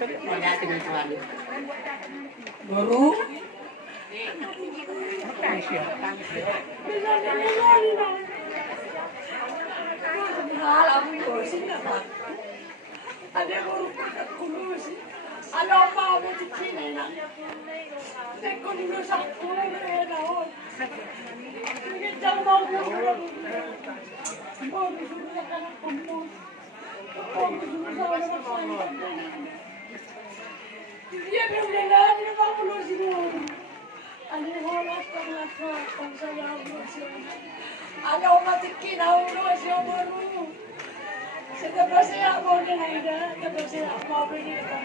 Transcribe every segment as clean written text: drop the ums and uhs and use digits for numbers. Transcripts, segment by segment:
Guru. Ada guru sih. Ada apa di sini nak? Sekon dulu satu dah. Kita mau guru. Mau guru kan kamu. Dia bilang dia mau lulus dulu. Ada holat kan saya lulus. Ada umat kita lulus baru. Setelah saya mau ada, setelah saya mau beri apa?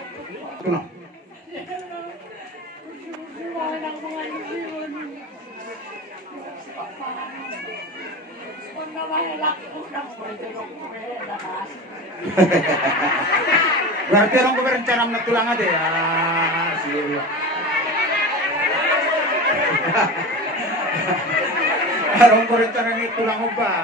Berarti orang berencana menetulang aja ya, sih. Orang berencana ini tulang ubah.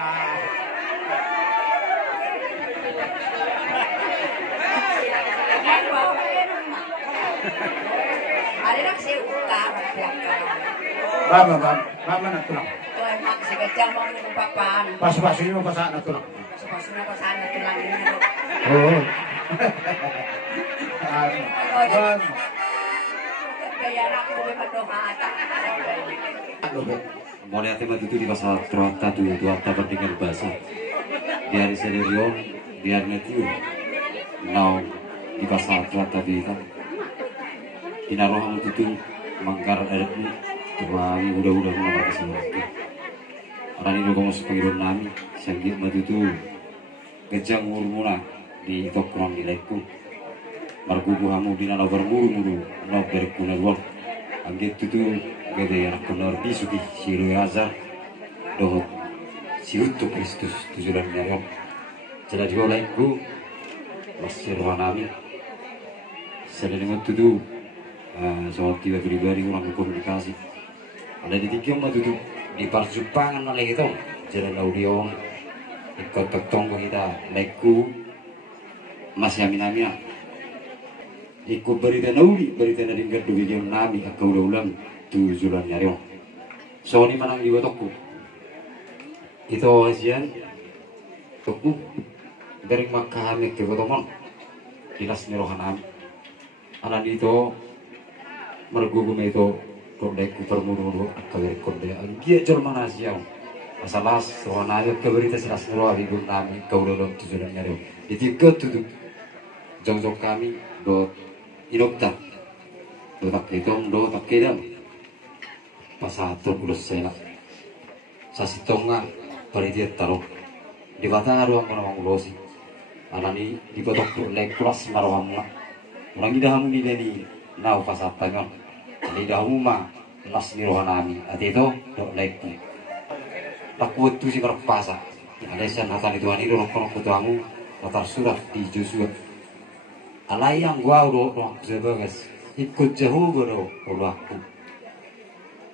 Ada nak saya ular. Bama na tulang. Ito ay si kacang mo ni papan. Pas-pasin mo pasa na tulang. Pas-pasin na pasan na tulang niya. Oo. Kaya ako may padohata. Mulai tema itu di pasal terwata berdengar bahasa. Biar sendirian, biar netiu. Now di pasal terwata kita. Inaroh itu mangkar adatmu. Tuhangi udah nomor kesemua. Orang ini kamu sepengirun nami, sanggit matutu. Kejang murmuna di tokron di lekku. Margugu hamu di nana bermuru-muru, no berkunarwak. Anggit tutu gede yang kenal bisuki siru azar. Dohot siutu Kristus tujuan nyarong. Jadi juga lekku masih rohanami. Sedang tutu soal tiba pribadi orang komunikasi. Ada di tiga matutu di parsupangan oleh itu. Jadi audio ikut tong kita lekku masih amin-amin. Ikut berita nauli berita dari gardu video nami aku ulang tujuan nyariong. So ni manang juga toko. Itu asian toko dari makan ke fotomon kilas nerohanam. Anak itu mergugum itu kodek permuru kagak kodek dia jerman Asia masalah soalnya ke berita silas nero abigun nami kau dalam tujuan nyariong. Itu ketutup jong kami do inokta do tak hitong do tak kedam pasatur ulos sela sasitonga paridiat taro di batang ruang kono ulosi anani di botok lek kelas marwamna orang idahamu ni deni nau pasatangan di dahamu ma nas ni rohanami ati itu do lek takut tu si berpasa alesan hatan itu ani do kono kutuamu latar surat di Joshua alai yang gua udah sebagas ikut jauh bro ulahku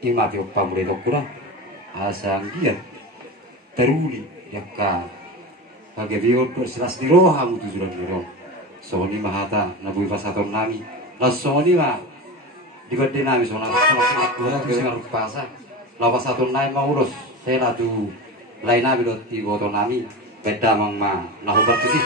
imati upah boleh dokura asang dia teruli yakka kage biot berselas di roham tu sudah di roh soni mahata nabui pasaton nami la soni mah di bade nami sona gua tu singar pasa la pasaton nami mau urus saya tu lain nabi dot di boton nami beda mang ma nah obat tu sih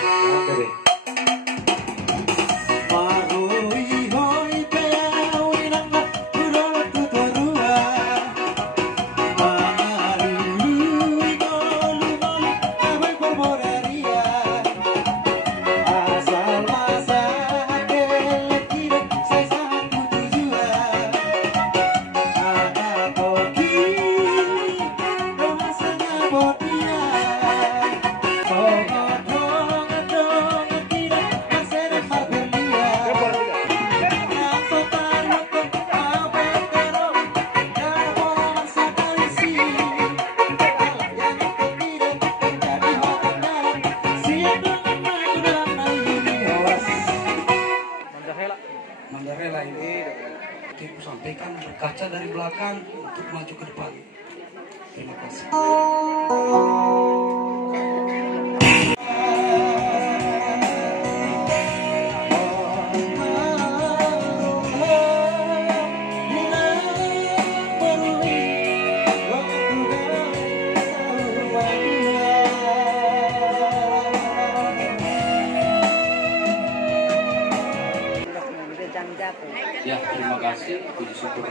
Mandarela ini aku sampaikan berkaca dari belakang untuk maju ke depan. Terima kasih. Ya, terima kasih. Puji syukur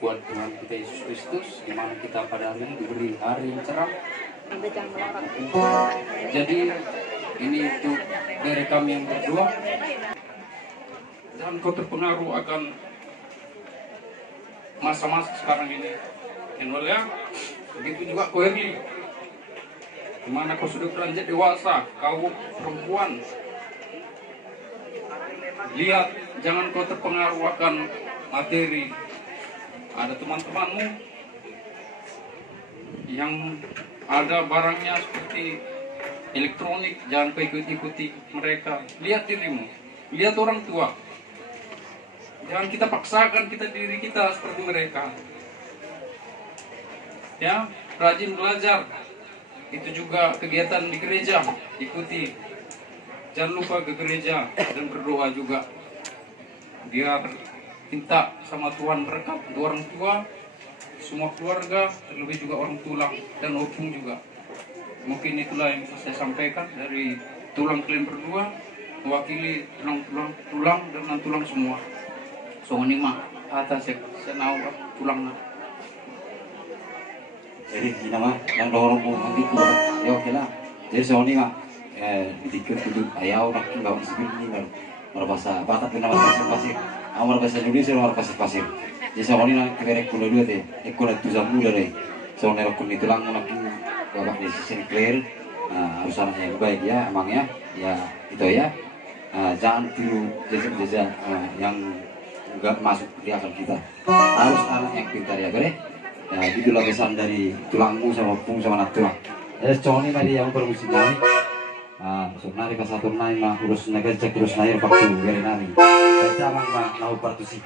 buat Tuhan kita Yesus Kristus, di mana kita pada hari ini diberi hari yang cerah. Jadi ini untuk dari kami yang berdua. Jangan kau terpengaruh akan masa-masa sekarang ini. Yang mulia, begitu juga kau Erli. Di mana kau sudah beranjak dewasa, kau perempuan. Lihat, jangan kau terpengaruh akan materi. Ada teman-temanmu yang ada barangnya seperti elektronik, jangan kau ikuti mereka. Lihat dirimu, lihat orang tua. Jangan kita paksakan diri kita seperti mereka. Ya, rajin belajar. Itu juga kegiatan di gereja, ikuti. Jangan lupa ke gereja dan berdoa juga. Biar minta sama Tuhan berkat untuk orang tua, semua keluarga, terlebih juga orang tulang dan opung juga. Mungkin itulah yang bisa saya sampaikan dari tulang kalian berdua, mewakili tulang dengan tulang semua. So ini mah atas saya tahu tulangnya. Jadi ini mah yang dorong nanti kurang ya oke lah. Jadi soalnya mah dikit itu ayau nak nggak bisa begini berbahasa Batak dengan pasir. Amar bahasa Indonesia amar pasir. Jadi soalnya nak kerek kulo dua teh, ekor itu jam dulu deh. Soalnya aku itu lang nak babak di sini clear. Harus anaknya baik ya emangnya ya itu ya. Jangan tiru jejak yang enggak masuk di akal kita. Harus anak yang pintar ya bere. Ya gitulah pesan dari tulangmu sama pung sama anak tulang. Soalnya tadi yang bermusik nari. Sebenarnya pas satu nari mah urus naga cek urus nair waktu bere nari. Jangan mah lau partusi.